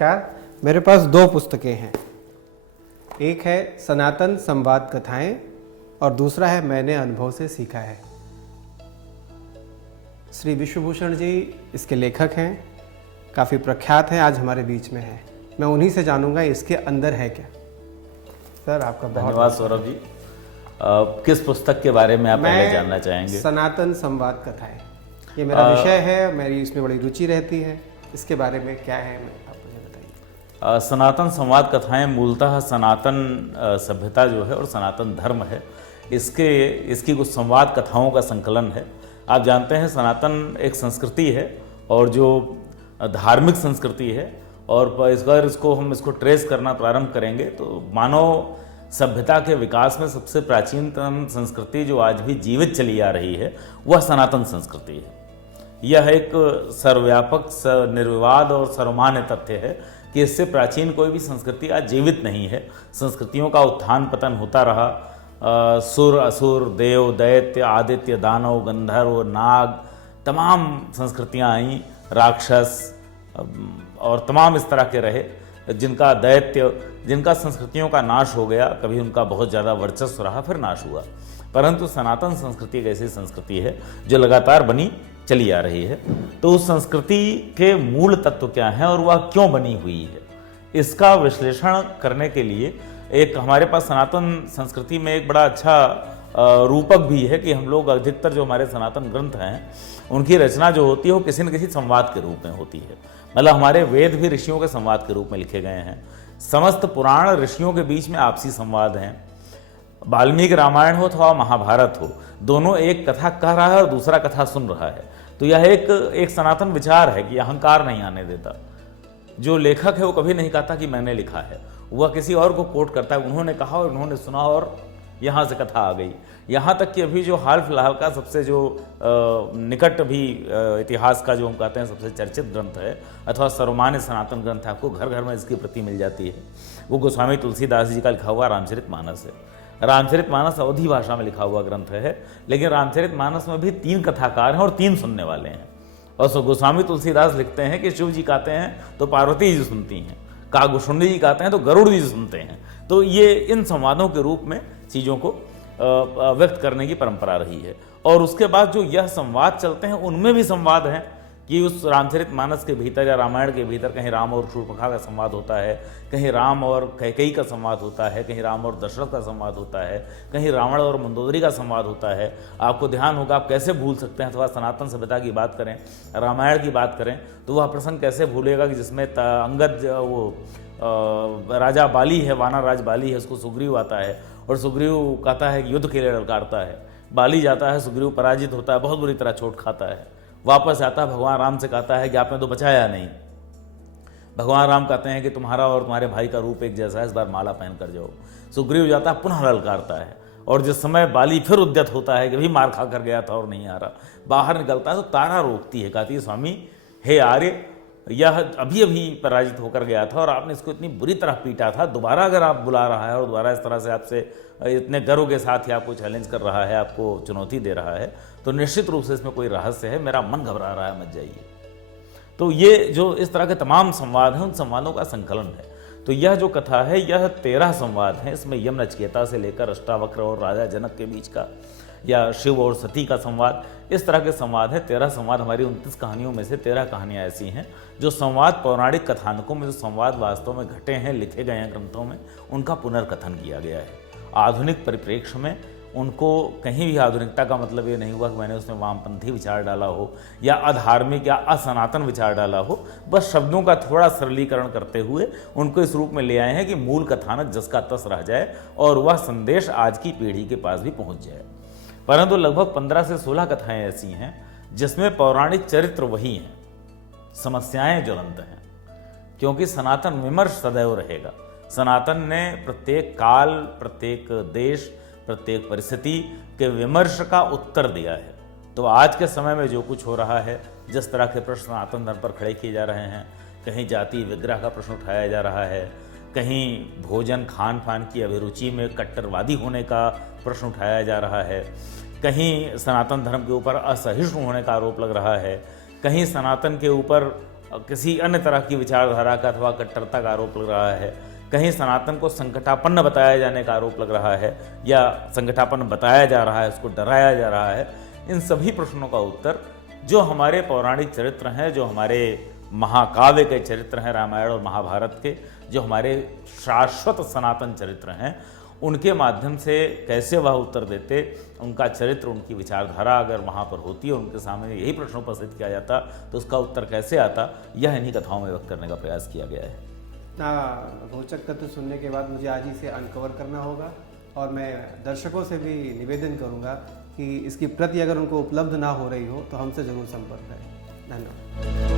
नमस्कार। मेरे पास दो पुस्तकें हैं। एक है सनातन संवाद कथाएं और दूसरा है मैंने अनुभव से सीखा है। श्री विश्वभूषण जी इसके लेखक हैं, काफ़ी प्रख्यात हैं, आज हमारे बीच में हैं। मैं उन्हीं से जानूंगा इसके अंदर है क्या। सर आपका धन्यवाद सौरभ जी। किस पुस्तक के बारे में आप पहले जानना चाहेंगे? सनातन संवाद कथाएं, ये मेरा विषय है, मेरी इसमें बड़ी रुचि रहती है। इसके बारे में क्या है, आप मुझे बताइए। सनातन संवाद कथाएं मूलतः सनातन सभ्यता जो है और सनातन धर्म है, इसकी कुछ संवाद कथाओं का संकलन है। आप जानते हैं सनातन एक संस्कृति है और जो धार्मिक संस्कृति है, और इस बार हम इसको ट्रेस करना प्रारंभ करेंगे तो मानव सभ्यता के विकास में सबसे प्राचीनतम संस्कृति जो आज भी जीवित चली आ रही है वह सनातन संस्कृति है। यह एक सर्वव्यापक निर्विवाद और सर्वमान्य तथ्य है कि इससे प्राचीन कोई भी संस्कृति आज जीवित नहीं है। संस्कृतियों का उत्थान पतन होता रहा। सुर, असुर, देव, दैत्य, आदित्य, दानव, गंधर्व, नाग, तमाम संस्कृतियां आईं, राक्षस और तमाम इस तरह के रहे जिनका संस्कृतियों का नाश हो गया। कभी उनका बहुत ज़्यादा वर्चस्व रहा, फिर नाश हुआ। परंतु सनातन संस्कृति एक ऐसी संस्कृति है जो लगातार बनी चली आ रही है। तो उस संस्कृति के मूल तत्व क्या हैं और वह क्यों बनी हुई है, इसका विश्लेषण करने के लिए एक हमारे पास सनातन संस्कृति में एक बड़ा अच्छा रूपक भी है कि हम लोग अधिकतर जो हमारे सनातन ग्रंथ हैं उनकी रचना जो होती है वो किसी न किसी संवाद के रूप में होती है। मतलब हमारे वेद भी ऋषियों के संवाद के रूप में लिखे गए हैं। समस्त पुराण ऋषियों के बीच में आपसी संवाद हैं। वाल्मीकि रामायण हो अथवा महाभारत हो, दोनों एक कथा कह रहा है और दूसरा कथा सुन रहा है। तो यह एक सनातन विचार है कि अहंकार नहीं आने देता। जो लेखक है वो कभी नहीं कहता कि मैंने लिखा है, वह किसी और को कोट करता है, उन्होंने कहा और उन्होंने सुना और यहाँ से कथा आ गई। यहाँ तक कि अभी जो हाल फिलहाल का सबसे जो निकट भी इतिहास का जो हम कहते हैं सबसे चर्चित ग्रंथ है अथवा सर्वमान्य सनातन ग्रंथ है, आपको घर घर में इसकी प्रति मिल जाती है, वो गोस्वामी तुलसीदास जी का लिखा हुआ रामचरितमानस है। रामचरितमानस अवधी भाषा में लिखा हुआ ग्रंथ है, लेकिन रामचरितमानस में भी 3 कथाकार हैं और 3 सुनने वाले हैं। और गोस्वामी तुलसीदास लिखते हैं कि शिव जी गाते हैं तो पार्वती जी सुनती हैं, कागभूषुंडी जी गाते हैं तो गरुड़ जी सुनते हैं। तो ये इन संवादों के रूप में चीज़ों को व्यक्त करने की परंपरा रही है। और उसके बाद जो यह संवाद चलते हैं उनमें भी संवाद हैं कि उस रामचरितमानस के भीतर या रामायण के भीतर कहीं राम और शूर्पणखा का संवाद होता है, कहीं राम और कैकेयी का संवाद होता है, कहीं राम और दशरथ का संवाद होता है, कहीं रावण और मंदोदरी का संवाद होता है। आपको ध्यान होगा, आप कैसे भूल सकते हैं, अथवा सनातन सभ्यता की बात करें, रामायण की बात करें तो वह प्रसंग कैसे भूलेगा कि जिसमें अंगद वो राजा बाली है, वानर राज बाली है, उसको सुग्रीव आता है और सुग्रीव कहता है कि युद्ध के लिए ललकारता है। बाली जाता है, सुग्रीव पराजित होता है, बहुत बुरी तरह चोट खाता है, वापस आता है, भगवान राम से कहता है कि आपने तो बचाया नहीं। भगवान राम कहते हैं कि तुम्हारा और तुम्हारे भाई का रूप एक जैसा है, इस बार माला पहन कर जाओ। सुग्रीव जाता है, पुनः ललकारता है, और जिस समय बाली फिर उद्यत होता है कि भी मार खा कर गया था और नहीं आ रहा, बाहर निकलता है तो तारा रोकती है, कहती है स्वामी हे आर्य, यह अभी अभी पराजित होकर गया था और आपने इसको इतनी बुरी तरह पीटा था, दोबारा अगर आप बुला रहा है और दोबारा इस तरह से आपसे इतने गर्व के साथ ही आपको चैलेंज कर रहा है, आपको चुनौती दे रहा है, तो निश्चित रूप से इसमें कोई रहस्य है, मेरा मन घबरा रहा है, मत जाइए। तो ये जो इस तरह के तमाम संवाद हैं उन संवादों का संकलन है। तो यह जो कथा है यह 13 संवाद हैं। इसमें यम नचिकेता से लेकर अष्टावक्र और राजा जनक के बीच का, या शिव और सती का संवाद, इस तरह के संवाद है। 13 संवाद, हमारी 29 कहानियों में से 13 कहानियाँ ऐसी हैं जो संवाद पौराणिक कथानकों में जो संवाद वास्तव में घटे हैं, लिखे गए हैं ग्रंथों में, उनका पुनर्कथन किया गया है। आधुनिक परिप्रेक्ष्य में उनको कहीं भी आधुनिकता का मतलब ये नहीं हुआ कि मैंने उसमें वामपंथी विचार डाला हो या अधार्मिक या असनातन विचार डाला हो, बस शब्दों का थोड़ा सरलीकरण करते हुए उनको इस रूप में ले आए हैं कि मूल कथानक जस का तस रह जाए और वह संदेश आज की पीढ़ी के पास भी पहुंच जाए। परंतु लगभग 15 से 16 कथाएं ऐसी हैं जिसमें पौराणिक चरित्र वही हैं, समस्याएं ज्वलंत हैं, क्योंकि सनातन विमर्श सदैव रहेगा। सनातन ने प्रत्येक काल, प्रत्येक देश, प्रत्येक परिस्थिति के विमर्श का उत्तर दिया है। तो आज के समय में जो कुछ हो रहा है, जिस तरह के प्रश्न सनातन धर्म पर खड़े किए जा रहे हैं, कहीं जाति विग्रह का प्रश्न उठाया जा रहा है, कहीं भोजन खान पान की अभिरुचि में कट्टरवादी होने का प्रश्न उठाया जा रहा है, कहीं सनातन धर्म के ऊपर असहिष्णु होने का आरोप लग रहा है, कहीं सनातन के ऊपर किसी अन्य तरह की विचारधारा का अथवा कट्टरता का आरोप लग रहा है, कहीं सनातन को संकटापन्न बताया जाने का आरोप लग रहा है या संकटापन्न बताया जा रहा है, उसको डराया जा रहा है। इन सभी प्रश्नों का उत्तर जो हमारे पौराणिक चरित्र हैं, जो हमारे महाकाव्य के चरित्र हैं, रामायण और महाभारत के, जो हमारे शाश्वत सनातन चरित्र हैं, उनके माध्यम से कैसे वह उत्तर देते, उनका चरित्र, उनकी विचारधारा अगर वहाँ पर होती है, उनके सामने यही प्रश्न उपस्थित किया जाता तो उसका उत्तर कैसे आता, यह इन्हीं कथाओं में व्यक्त करने का प्रयास किया गया है। इतना रोचक तथ्य सुनने के बाद मुझे आज ही से अनकवर करना होगा और मैं दर्शकों से भी निवेदन करूंगा कि इसकी प्रति अगर उनको उपलब्ध ना हो रही हो तो हमसे ज़रूर संपर्क करें। धन्यवाद।